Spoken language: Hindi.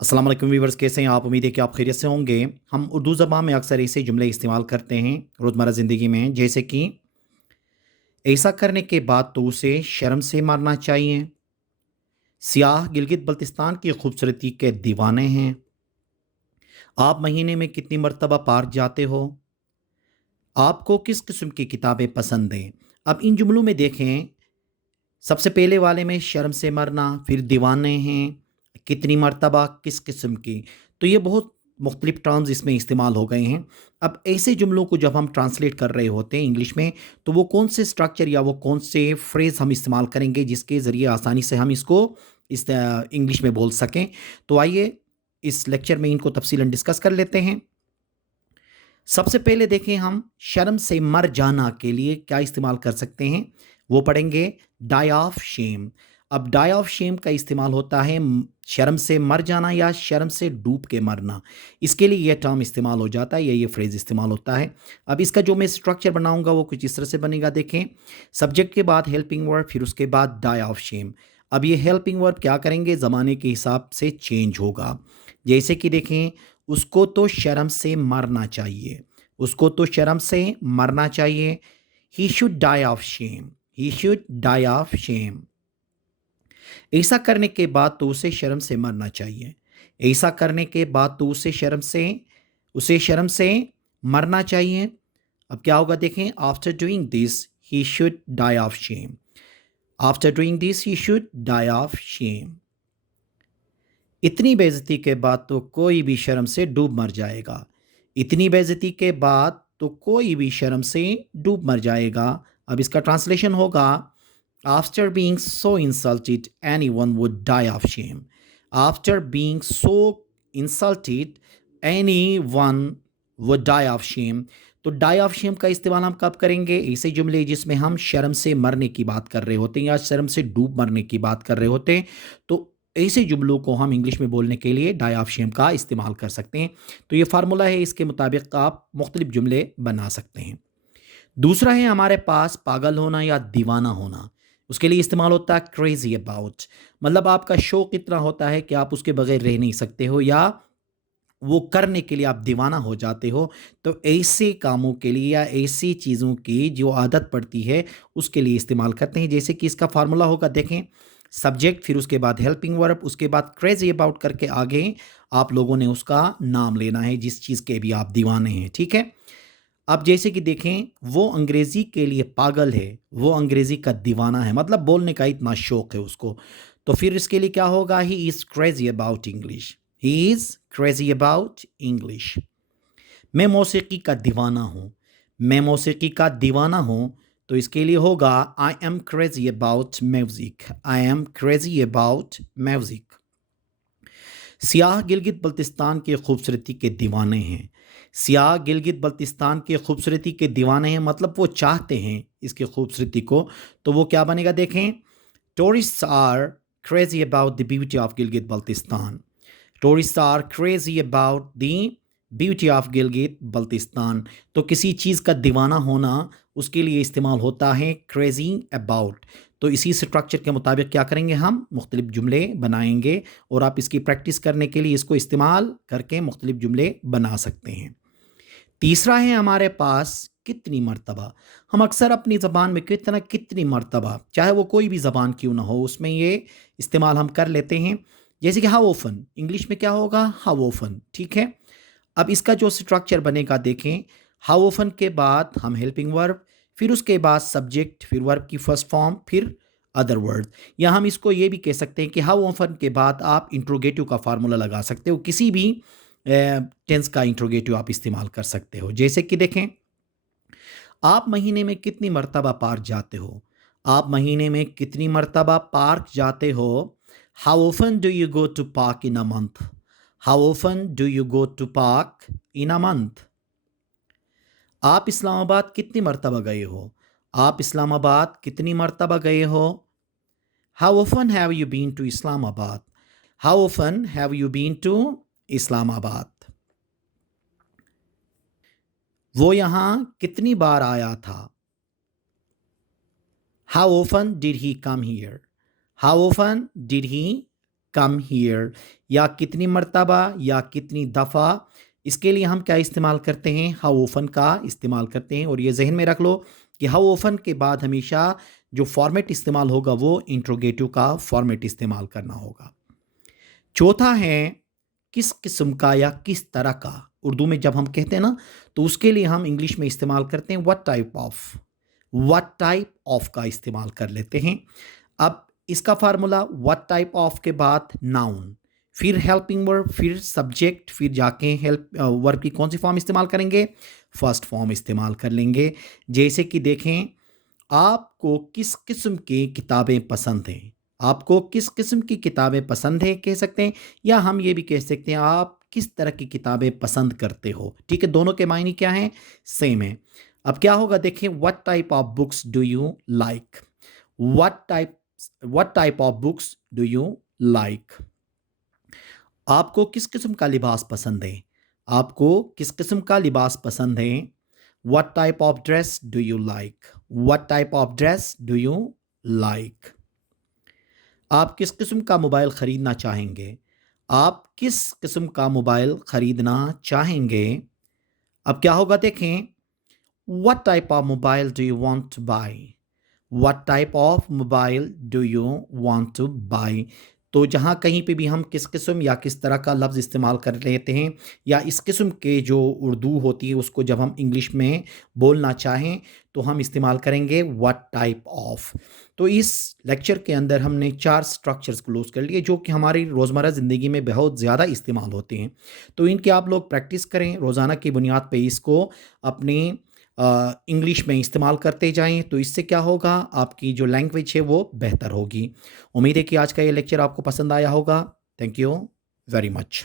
अस्सलाम वालेकुम व्यूवर्स, कैसे हैं आप? उम्मीद है कि आप खैरियत से होंगे। हम उर्दू ज़बान में अक्सर ऐसे जुमले इस्तेमाल करते हैं रोज़मर्रा ज़िंदगी में, जैसे कि ऐसा करने के बाद तो उसे शर्म से मारना चाहिए। सियाह गिलगित बल्तिस्तान की खूबसूरती के दीवाने हैं। आप महीने में कितनी मरतबा पार्क जाते हो? आपको किस किस्म की किताबें पसंद हैं? अब इन जुमलों में देखें, सबसे पहले वाले में शर्म से मरना, फिर दीवाने हैं, कितनी मर्तबा, किस किस्म की। तो ये बहुत मुख्तलिफ टर्म्स इसमें इस्तेमाल हो गए हैं। अब ऐसे जुमलों को जब हम ट्रांसलेट कर रहे होते हैं इंग्लिश में, तो वो कौन से स्ट्रक्चर या वो कौन से फ्रेज़ हम इस्तेमाल करेंगे जिसके ज़रिए आसानी से हम इसको इंग्लिश में बोल सकें। तो आइए इस लेक्चर में इनको तफ़सीलन डिस्कस कर लेते हैं। सबसे पहले देखें हम शर्म से मर जाना के लिए क्या इस्तेमाल कर सकते हैं, वो पढ़ेंगे डाई ऑफ शेम। अब डाई ऑफ शेम का इस्तेमाल होता है शर्म से मर जाना या शर्म से डूब के मरना। इसके लिए यह टर्म इस्तेमाल हो जाता है या ये फ्रेज़ इस्तेमाल होता है। अब इसका जो मैं स्ट्रक्चर बनाऊंगा वो कुछ इस तरह से बनेगा, देखें। सब्जेक्ट के बाद हेल्पिंग वर्ब, फिर उसके बाद डाई ऑफ शेम। अब ये हेल्पिंग वर्ब क्या करेंगे, ज़माने के हिसाब से चेंज होगा। जैसे कि देखें, उसको तो शर्म से मरना चाहिए, उसको तो शर्म से मरना चाहिए। He should die of shame, he should die of shame. ऐसा करने के बाद तो उसे शर्म से मरना चाहिए, ऐसा करने के बाद तो उसे शर्म से मरना चाहिए। अब क्या होगा, देखें। After doing this he should die of shame, after doing this he should die of shame. इतनी बेइज्जती के बाद तो कोई भी शर्म से डूब मर जाएगा, इतनी बेइज्जती के बाद तो कोई भी शर्म से डूब मर जाएगा। अब इसका ट्रांसलेशन होगा, after being so insulted anyone would die of shame, after being so insulted anyone would die of shame. तो डाई ऑफ शेम का इस्तेमाल हम कब करेंगे, ऐसे जुमले जिसमें हम शर्म से मरने की बात कर रहे होते हैं या शर्म से डूब मरने की बात कर रहे होते हैं। तो ऐसे जुमलों को हम इंग्लिश में बोलने के लिए डाई ऑफ शेम का इस्तेमाल कर सकते हैं। तो ये फार्मूला है, इसके मुताबिक आप मुख्तलिफ जुमले बना सकते हैं। दूसरा है हमारे पास पागल होना या दीवाना होना। उसके लिए इस्तेमाल होता है क्रेजी अबाउट। मतलब आपका शौक इतना होता है कि आप उसके बगैर रह नहीं सकते हो या वो करने के लिए आप दीवाना हो जाते हो। तो ऐसे कामों के लिए या ऐसी चीज़ों की जो आदत पड़ती है उसके लिए इस्तेमाल करते हैं। जैसे कि इसका फार्मूला होगा, देखें। सब्जेक्ट, फिर उसके बाद हेल्पिंग वर्ब, उसके बाद क्रेजी अबाउट करके आगे आप लोगों ने उसका नाम लेना है जिस चीज़ के भी आप दीवाने हैं, ठीक है। अब जैसे कि देखें, वो अंग्रेज़ी के लिए पागल है, वो अंग्रेज़ी का दीवाना है, मतलब बोलने का इतना शौक है उसको। तो फिर इसके लिए क्या होगा, he is crazy about English, he is crazy about English. मैं मौसीकी का दीवाना हूँ, मैं मौसीकी का दीवाना हूँ। तो इसके लिए होगा, I am crazy about music, I am crazy about music. सियाह गिलगित बल्तिस्तान की खूबसूरती के दीवाने हैं, सियाह गिलगित बल्तिस्तान की खूबसूरती के दीवाने हैं, मतलब वो चाहते हैं इसकी खूबसूरती को। तो वो क्या बनेगा, देखें। Tourists are crazy about the beauty of Gilgit Baltistan, tourist are crazy about the beauty of Gilgit Baltistan. तो किसी चीज़ का दीवाना होना, उसके लिए इस्तेमाल होता है क्रेजी अबाउट। तो इसी स्ट्रक्चर के मुताबिक क्या करेंगे, हम मुख्तलिफ जुमले बनाएंगे और आप इसकी प्रैक्टिस करने के लिए इसको इस्तेमाल करके मुख्तलिफ जुमले बना सकते हैं। तीसरा है हमारे पास कितनी मर्तबा। हम अक्सर अपनी ज़बान में कितना, कितनी मर्तबा, चाहे वो कोई भी ज़बान क्यों ना हो, उसमें ये इस्तेमाल हम कर लेते हैं। जैसे कि हाउ ऑफन, इंग्लिश में क्या होगा, हाउ ऑफन, ठीक है। अब इसका जो स्ट्रक्चर बनेगा, देखें। हाउ ऑफन के बाद हम हेल्पिंग वर्ब, फिर उसके बाद सब्जेक्ट, फिर वर्ब की फर्स्ट फॉर्म, फिर अदर वर्ड। या हम इसको ये भी कह सकते हैं कि हाउ ऑफन के बाद आप इंट्रोगेटिव का फार्मूला लगा सकते हो, किसी भी टेंस का इंट्रोगेटिव आप इस्तेमाल कर सकते हो। जैसे कि देखें, आप महीने में कितनी मर्तबा पार्क जाते हो, आप महीने में कितनी मर्तबा पार्क जाते हो। How often do you go to park in a month, how often do you go to park in a month. आप इस्लामाबाद कितनी मर्तबा गए हो, आप इस्लामाबाद कितनी मर्तबा गए हो। How often have you been to Islamabad, how often have you been to Islamabad. वो यहाँ कितनी बार आया था, how often did he come here, how often did he come here, या कितनी मर्तबा या कितनी दफ़ा, इसके लिए हम क्या इस्तेमाल करते हैं, हाउ ऑफन का इस्तेमाल करते हैं। और ये जहन में रख लो कि हाउ ऑफन के बाद हमेशा जो फॉर्मेट इस्तेमाल होगा वो इंट्रोगेटिव का फॉर्मेट इस्तेमाल करना होगा। चौथा है किस किस्म का या किस तरह का। उर्दू में जब हम कहते हैं ना, तो उसके लिए हम इंग्लिश में इस्तेमाल करते हैं what type of. What type of का इस्तेमाल कर लेते हैं। अब इसका फार्मूला व्हाट टाइप ऑफ के बाद नाउन, फिर हेल्पिंग वर्ब, फिर सब्जेक्ट, फिर जाके हेल्प वर्ब की कौन सी फॉर्म इस्तेमाल करेंगे, फर्स्ट फॉर्म इस्तेमाल कर लेंगे। जैसे कि देखें, आपको किस किस्म की किताबें पसंद हैं, आपको किस किस्म की किताबें पसंद है कह सकते हैं, या हम ये भी कह सकते हैं आप किस तरह की किताबें पसंद करते हो। ठीक है, दोनों के मायने क्या हैं, सेम है। अब क्या होगा देखें, what type of books do you like. What type of books do you like. आपको किस किस्म का लिबास पसंद है, आपको किस किस्म का लिबास पसंद है। What type of dress do you like. What type of dress do you like. आप किस किस्म का मोबाइल ख़रीदना चाहेंगे, आप किस किस्म का मोबाइल ख़रीदना चाहेंगे। अब क्या होगा देखें, what type of mobile do you want to buy. What type of mobile do you want to buy. तो जहाँ कहीं पे भी हम किस किस्म या किस तरह का लफ्ज़ इस्तेमाल कर लेते हैं, या इस किस्म के जो उर्दू होती है उसको जब हम इंग्लिश में बोलना चाहें तो हम इस्तेमाल करेंगे व्हाट टाइप ऑफ। तो इस लेक्चर के अंदर हमने 4 स्ट्रक्चर्स क्लोज कर लिए जो कि हमारी रोज़मर्रा ज़िंदगी में बहुत ज़्यादा इस्तेमाल होते हैं। तो इनकी आप लोग प्रैक्टिस करें, रोज़ाना की बुनियाद पे इसको अपनी इंग्लिश में इस्तेमाल करते जाएं, तो इससे क्या होगा, आपकी जो लैंग्वेज है वो बेहतर होगी। उम्मीद है कि आज का ये लेक्चर आपको पसंद आया होगा। Thank you very much.